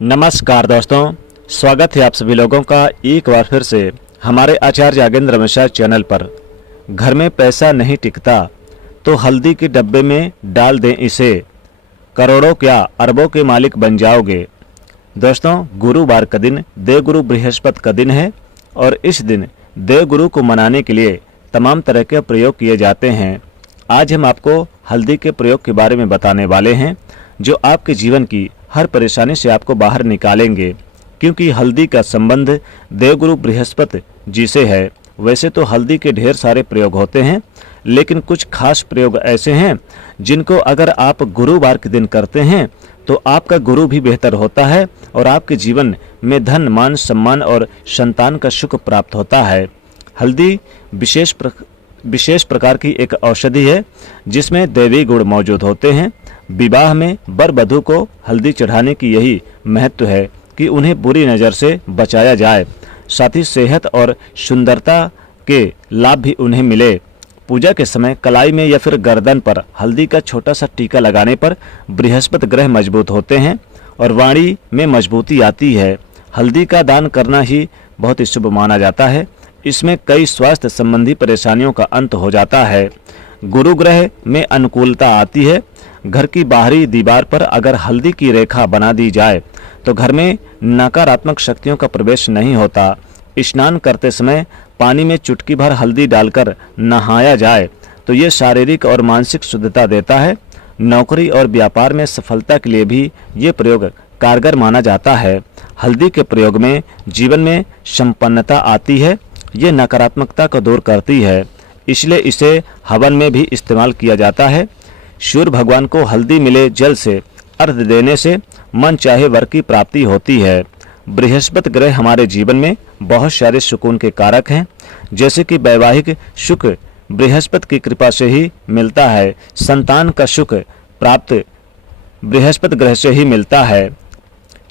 नमस्कार दोस्तों, स्वागत है आप सभी लोगों का एक बार फिर से हमारे आचार्य यागेंद्र मिश्रा चैनल पर। घर में पैसा नहीं टिकता तो हल्दी के डब्बे में डाल दें इसे, करोड़ों क्या अरबों के मालिक बन जाओगे। दोस्तों, गुरुवार का दिन देवगुरु बृहस्पति का दिन है और इस दिन देवगुरु को मनाने के लिए तमाम तरह के प्रयोग किए जाते हैं। आज हम आपको हल्दी के प्रयोग के बारे में बताने वाले हैं जो आपके जीवन की हर परेशानी से आपको बाहर निकालेंगे, क्योंकि हल्दी का संबंध देवगुरु बृहस्पति जी से है। वैसे तो हल्दी के ढेर सारे प्रयोग होते हैं, लेकिन कुछ खास प्रयोग ऐसे हैं जिनको अगर आप गुरुवार के दिन करते हैं तो आपका गुरु भी बेहतर होता है और आपके जीवन में धन, मान, सम्मान और संतान का सुख प्राप्त होता है। हल्दी विशेष प्रकार की एक औषधि है जिसमें दैवी गुण मौजूद होते हैं। विवाह में वर वधू को हल्दी चढ़ाने की यही महत्व है कि उन्हें बुरी नज़र से बचाया जाए, साथ ही सेहत और सुंदरता के लाभ भी उन्हें मिले। पूजा के समय कलाई में या फिर गर्दन पर हल्दी का छोटा सा टीका लगाने पर बृहस्पति ग्रह मजबूत होते हैं और वाणी में मजबूती आती है। हल्दी का दान करना ही बहुत ही शुभ माना जाता है। इसमें कई स्वास्थ्य संबंधी परेशानियों का अंत हो जाता है। गुरु ग्रह में अनुकूलता आती है। घर की बाहरी दीवार पर अगर हल्दी की रेखा बना दी जाए तो घर में नकारात्मक शक्तियों का प्रवेश नहीं होता। स्नान करते समय पानी में चुटकी भर हल्दी डालकर नहाया जाए तो ये शारीरिक और मानसिक शुद्धता देता है। नौकरी और व्यापार में सफलता के लिए भी ये प्रयोग कारगर माना जाता है। हल्दी के प्रयोग में जीवन में संपन्नता आती है। ये नकारात्मकता को दूर करती है, इसलिए इसे हवन में भी इस्तेमाल किया जाता है। सूर्य भगवान को हल्दी मिले जल से अर्घ्य देने से मन चाहे वर की प्राप्ति होती है। बृहस्पति ग्रह हमारे जीवन में बहुत सारे सुकून के कारक हैं, जैसे कि वैवाहिक सुख बृहस्पति की कृपा से ही मिलता है। संतान का सुख प्राप्त बृहस्पति ग्रह से ही मिलता है।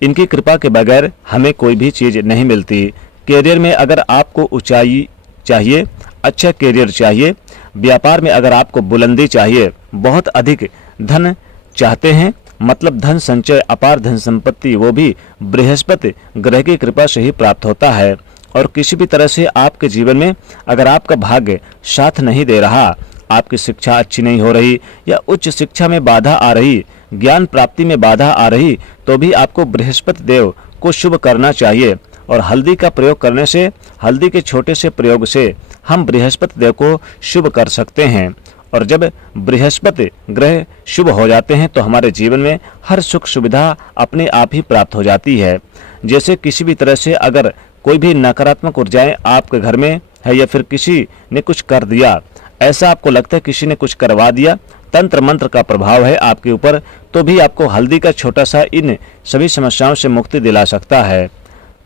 इनकी कृपा के बगैर हमें कोई भी चीज़ नहीं मिलती। कैरियर में अगर आपको ऊंचाई चाहिए, अच्छा कैरियर चाहिए, व्यापार में अगर आपको बुलंदी चाहिए, बहुत अधिक धन चाहते हैं, मतलब धन संचय, अपार धन संपत्ति, वो भी बृहस्पति ग्रह की कृपा से ही प्राप्त होता है। और किसी भी तरह से आपके जीवन में अगर आपका भाग्य साथ नहीं दे रहा, आपकी शिक्षा अच्छी नहीं हो रही या उच्च शिक्षा में बाधा आ रही, ज्ञान प्राप्ति में बाधा आ रही, तो भी आपको बृहस्पति देव को शुभ करना चाहिए। और हल्दी का प्रयोग करने से, हल्दी के छोटे से प्रयोग से हम बृहस्पति देव को शुभ कर सकते हैं। और जब बृहस्पति ग्रह शुभ हो जाते हैं तो हमारे जीवन में हर सुख सुविधा अपने आप ही प्राप्त हो जाती है। जैसे किसी भी तरह से अगर कोई भी नकारात्मक ऊर्जाएं आपके घर में है या फिर किसी ने कुछ कर दिया, ऐसा आपको लगता है किसी ने कुछ करवा दिया, तंत्र मंत्र का प्रभाव है आपके ऊपर, तो भी आपको हल्दी का छोटा सा इन सभी समस्याओं से मुक्ति दिला सकता है।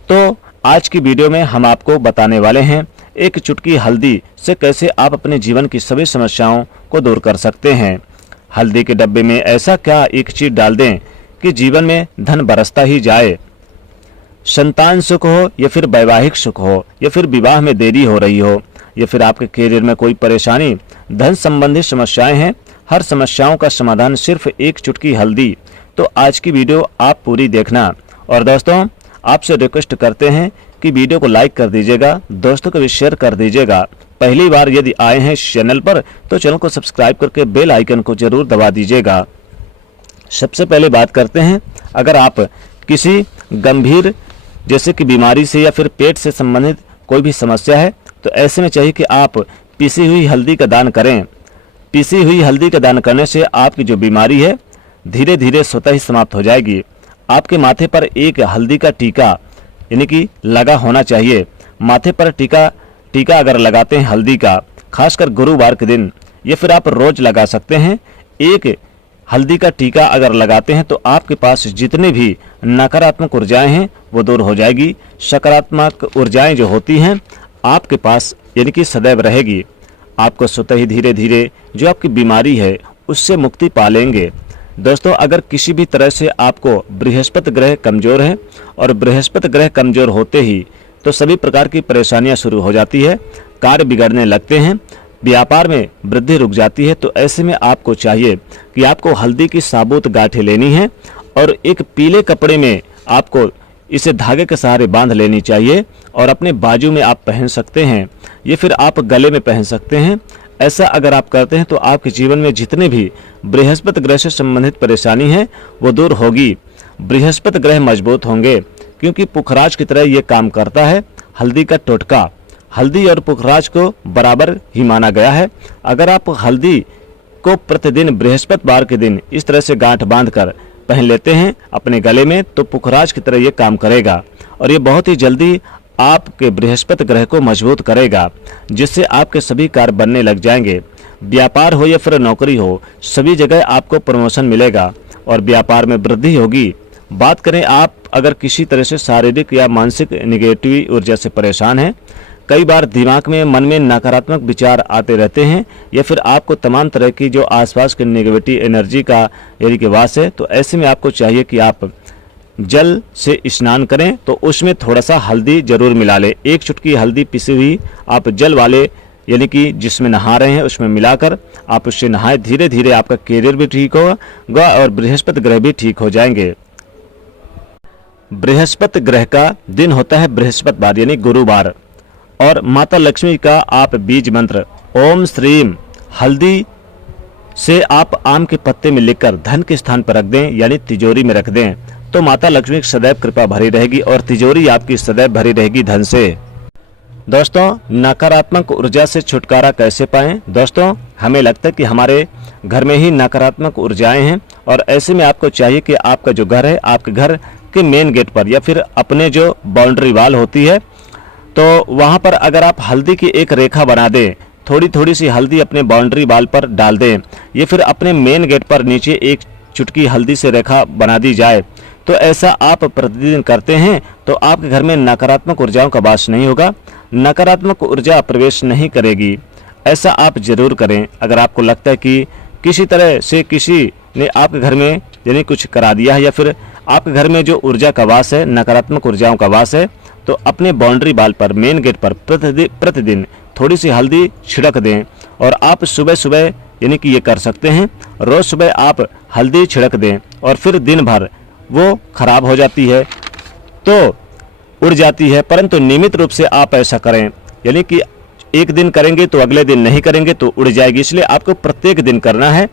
तो आज की वीडियो में हम आपको बताने वाले हैं एक चुटकी हल्दी से कैसे आप अपने जीवन की सभी समस्याओं को दूर कर सकते हैं। हल्दी के डब्बे में ऐसा क्या एक चीज डाल दें कि जीवन में धन बरसता ही जाए। संतान सुख हो या फिर वैवाहिक सुख हो या फिर विवाह में देरी हो रही हो या फिर आपके कैरियर में कोई परेशानी, धन संबंधी समस्याएं हैं, हर समस्याओं का समाधान सिर्फ एक चुटकी हल्दी। तो आज की वीडियो आप पूरी देखना। और दोस्तों, आपसे रिक्वेस्ट करते हैं कि वीडियो को लाइक कर दीजिएगा, दोस्तों को भी शेयर कर दीजिएगा। पहली बार यदि आए हैं इस चैनल पर तो चैनल को सब्सक्राइब करके बेल आइकन को जरूर दबा दीजिएगा। सबसे पहले बात करते हैं, अगर आप किसी गंभीर जैसे कि बीमारी से या फिर पेट से संबंधित कोई भी समस्या है तो ऐसे में चाहिए कि आप पीसी हुई हल्दी का दान करें। पीसी हुई हल्दी का दान करने से आपकी जो बीमारी है धीरे धीरे स्वतः ही समाप्त हो जाएगी। आपके माथे पर एक हल्दी का टीका यानी कि लगा होना चाहिए। माथे पर टीका अगर लगाते हैं हल्दी का, खासकर गुरुवार के दिन, या फिर आप रोज लगा सकते हैं, एक हल्दी का टीका अगर लगाते हैं तो आपके पास जितने भी नकारात्मक ऊर्जाएं हैं वो दूर हो जाएगी। सकारात्मक ऊर्जाएं जो होती हैं आपके पास यानी कि सदैव रहेगी। आपको स्वतः ही धीरे धीरे जो आपकी बीमारी है उससे मुक्ति पा लेंगे। दोस्तों, अगर किसी भी तरह से आपको बृहस्पति ग्रह कमजोर है और बृहस्पति ग्रह कमजोर होते ही तो सभी प्रकार की परेशानियां शुरू हो जाती है, कार्य बिगड़ने लगते हैं, व्यापार में वृद्धि रुक जाती है। तो ऐसे में आपको चाहिए कि आपको हल्दी की साबुत गांठें लेनी है और एक पीले कपड़े में आपको इसे धागे के सहारे बांध लेनी चाहिए और अपने बाजू में आप पहन सकते हैं, ये फिर आप गले में पहन सकते हैं। ऐसा अगर आप करते हैं तो आपके जीवन में जितने भी बृहस्पति ग्रह से संबंधित परेशानी है वो दूर होगी। बृहस्पति ग्रह मजबूत होंगे क्योंकि पुखराज की तरह ये काम करता है। हल्दी का टोटका, हल्दी और पुखराज को बराबर ही माना गया है। अगर आप हल्दी को प्रतिदिन बृहस्पतिवार के दिन इस तरह से गांठ बांधकर पहन लेते हैं अपने गले में तो पुखराज की तरह ये काम करेगा और ये बहुत ही जल्दी आपके बृहस्पति ग्रह को मजबूत करेगा, जिससे आपके सभी कार्य बनने लग जाएंगे। व्यापार हो या फिर नौकरी हो, सभी जगह आपको प्रमोशन मिलेगा और व्यापार में वृद्धि होगी। बात करें आप अगर किसी तरह से शारीरिक या मानसिक निगेटिव ऊर्जा से परेशान हैं, कई बार दिमाग में मन में नकारात्मक विचार आते रहते हैं या फिर आपको तमाम तरह की जो आसपास की नेगेटिविटी एनर्जी का यानी कि वास है, तो ऐसे में आपको चाहिए कि आप जल से स्नान करें तो उसमें थोड़ा सा हल्दी जरूर मिला लें। एक चुटकी हल्दी पिसी हुई आप जल वाले यानी कि जिसमें नहा रहे हैं उसमें मिलाकर आप उससे नहाएं। धीरे धीरे आपका कैरियर भी ठीक होगा और बृहस्पति ग्रह भी ठीक हो जाएंगे। बृहस्पति ग्रह का दिन होता है बृहस्पतिवार यानी गुरुवार और माता लक्ष्मी का आप बीज मंत्र ओम श्रीम हल्दी से आप आम के पत्ते में लिखकर धन के स्थान पर रख दें यानी तिजोरी में रख दें तो माता लक्ष्मी की सदैव कृपा भरी रहेगी और तिजोरी आपकी सदैव भरी रहेगी धन से। दोस्तों, नकारात्मक ऊर्जा से छुटकारा कैसे पाएं? दोस्तों, हमें लगता है कि हमारे घर में ही नकारात्मक ऊर्जाएं हैं और ऐसे में आपको चाहिए कि आपका जो घर है आपके घर के मेन गेट पर या फिर अपने जो बाउंड्री वाल होती है तो वहां पर अगर आप हल्दी की एक रेखा बना दें, थोड़ी थोड़ी सी हल्दी अपने बाउंड्री वाल पर डाल दें या फिर अपने मेन गेट पर नीचे एक चुटकी हल्दी से रेखा बना दी जाए तो ऐसा आप प्रतिदिन करते हैं तो आपके घर में नकारात्मक ऊर्जाओं का वास नहीं होगा, नकारात्मक ऊर्जा प्रवेश नहीं करेगी। ऐसा आप जरूर करें। अगर आपको लगता है कि किसी तरह से किसी ने आपके घर में यानी कुछ करा दिया है या फिर आपके घर में जो ऊर्जा का वास है, नकारात्मक ऊर्जाओं का वास है, तो अपने बाउंड्री वाल पर मेन गेट पर प्रतिदिन थोड़ी सी हल्दी छिड़क दें और आप सुबह सुबह यानी कि ये कर सकते हैं, रोज सुबह आप हल्दी छिड़क दें और फिर दिन भर वो खराब हो जाती है तो उड़ जाती है, परंतु नियमित रूप से आप ऐसा करें यानी कि एक दिन करेंगे तो अगले दिन नहीं करेंगे तो उड़ जाएगी, इसलिए आपको प्रत्येक दिन करना है।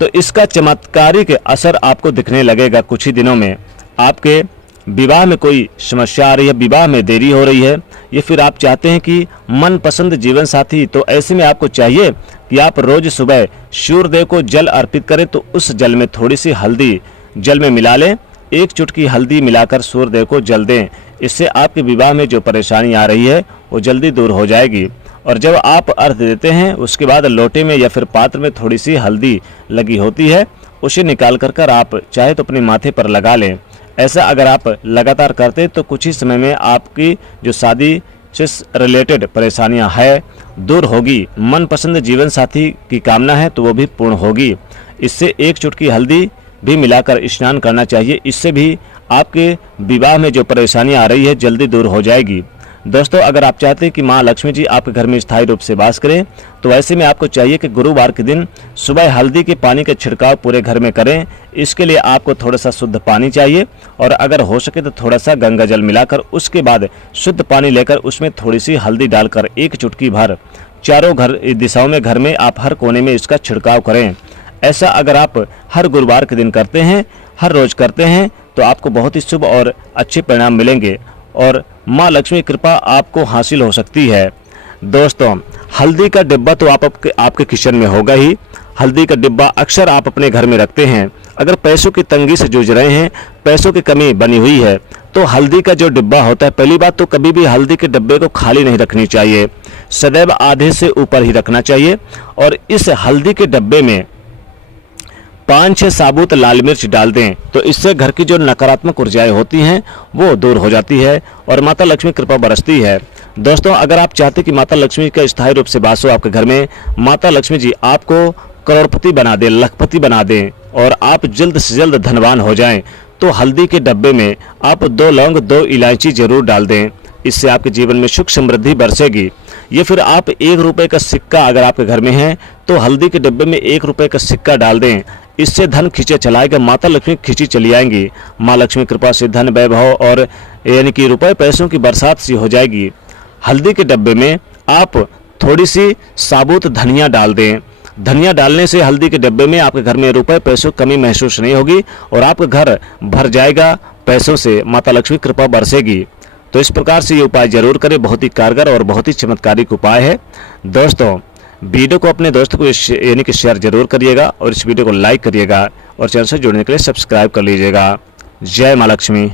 तो इसका चमत्कारिक असर आपको दिखने लगेगा कुछ ही दिनों में। आपके विवाह में कोई समस्या आ रही है, विवाह में देरी हो रही है या फिर आप चाहते हैं कि मनपसंद जीवन साथी, तो ऐसे में आपको चाहिए कि आप रोज सुबह सूर्यदेव को जल अर्पित करें तो उस जल में थोड़ी सी हल्दी जल में मिला लें, एक चुटकी हल्दी मिलाकर सूर्यदेव को जल दें। इससे आपके विवाह में जो परेशानी आ रही है वो जल्दी दूर हो जाएगी। और जब आप अर्घ देते हैं उसके बाद लोटे में या फिर पात्र में थोड़ी सी हल्दी लगी होती है, उसे निकाल कर आप चाहे तो अपने माथे पर लगा लें। ऐसा अगर आप लगातार करते तो कुछ ही समय में आपकी जो शादी से रिलेटेड परेशानियां है दूर होगी, मनपसंद जीवन साथी की कामना है तो वो भी पूर्ण होगी। इससे एक चुटकी हल्दी भी मिलाकर स्नान करना चाहिए, इससे भी आपके विवाह में जो परेशानी आ रही है जल्दी दूर हो जाएगी। दोस्तों, अगर आप चाहते हैं कि माँ लक्ष्मी जी आपके घर में स्थायी रूप से वास करें तो ऐसे में आपको चाहिए कि गुरुवार के दिन सुबह हल्दी के पानी का छिड़काव पूरे घर में करें। इसके लिए आपको थोड़ा सा शुद्ध पानी चाहिए और अगर हो सके तो थोड़ा सा गंगा जल मिलाकर उसके बाद शुद्ध पानी लेकर उसमें थोड़ी सी हल्दी डालकर एक चुटकी भर चारों घर दिशाओं में घर में आप हर कोने में इसका छिड़काव करें। ऐसा अगर आप हर गुरुवार के दिन करते हैं, हर रोज करते हैं तो आपको बहुत ही शुभ और अच्छे परिणाम मिलेंगे और माँ लक्ष्मी कृपा आपको हासिल हो सकती है। दोस्तों, हल्दी का डिब्बा तो आपके किचन में होगा ही। हल्दी का डिब्बा अक्सर आप अपने घर में रखते हैं। अगर पैसों की तंगी से जूझ रहे हैं, पैसों की कमी बनी हुई है तो हल्दी का जो डिब्बा होता है, पहली बात तो कभी भी हल्दी के डिब्बे को खाली नहीं रखनी चाहिए, सदैव आधे से ऊपर ही रखना चाहिए। और इस हल्दी के डिब्बे में 5-6 साबुत लाल मिर्च डाल दें तो इससे घर की जो नकारात्मक ऊर्जाएं होती हैं वो दूर हो जाती है और माता लक्ष्मी कृपा बरसती है। दोस्तों, अगर आप चाहते कि माता लक्ष्मी का स्थायी रूप से वास हो आपके घर में, माता लक्ष्मी जी आपको करोड़पति बना दें, लखपति बना दें और आप जल्द से जल्द धनवान हो जाएं, तो हल्दी के डब्बे में आप 2 लौंग 2 इलायची जरूर डाल दें। इससे आपके जीवन में सुख समृद्धि बरसेगी। ये फिर आप 1 रुपए का सिक्का अगर आपके घर में है तो हल्दी के डिब्बे में 1 रुपए का सिक्का डाल दें। इससे धन खींचे चलाएगा, माता लक्ष्मी खींची चली आएंगी। माँ लक्ष्मी कृपा से धन वैभव और यानी कि रुपए पैसों की बरसात सी हो जाएगी। हल्दी के डब्बे में आप थोड़ी सी साबुत धनिया डाल दें। धनिया डालने से हल्दी के डब्बे में आपके घर में रुपए पैसों कमी महसूस नहीं होगी और आपका घर भर जाएगा पैसों से, माता लक्ष्मी कृपा बरसेगी। तो इस प्रकार से ये उपाय जरूर करें, बहुत ही कारगर और बहुत ही चमत्कारिक उपाय है। दोस्तों वीडियो को अपने दोस्तों को यानी कि शेयर जरूर करिएगा और इस वीडियो को लाइक करिएगा और चैनल से जुड़ने के लिए सब्सक्राइब कर लीजिएगा। जय माँ लक्ष्मी।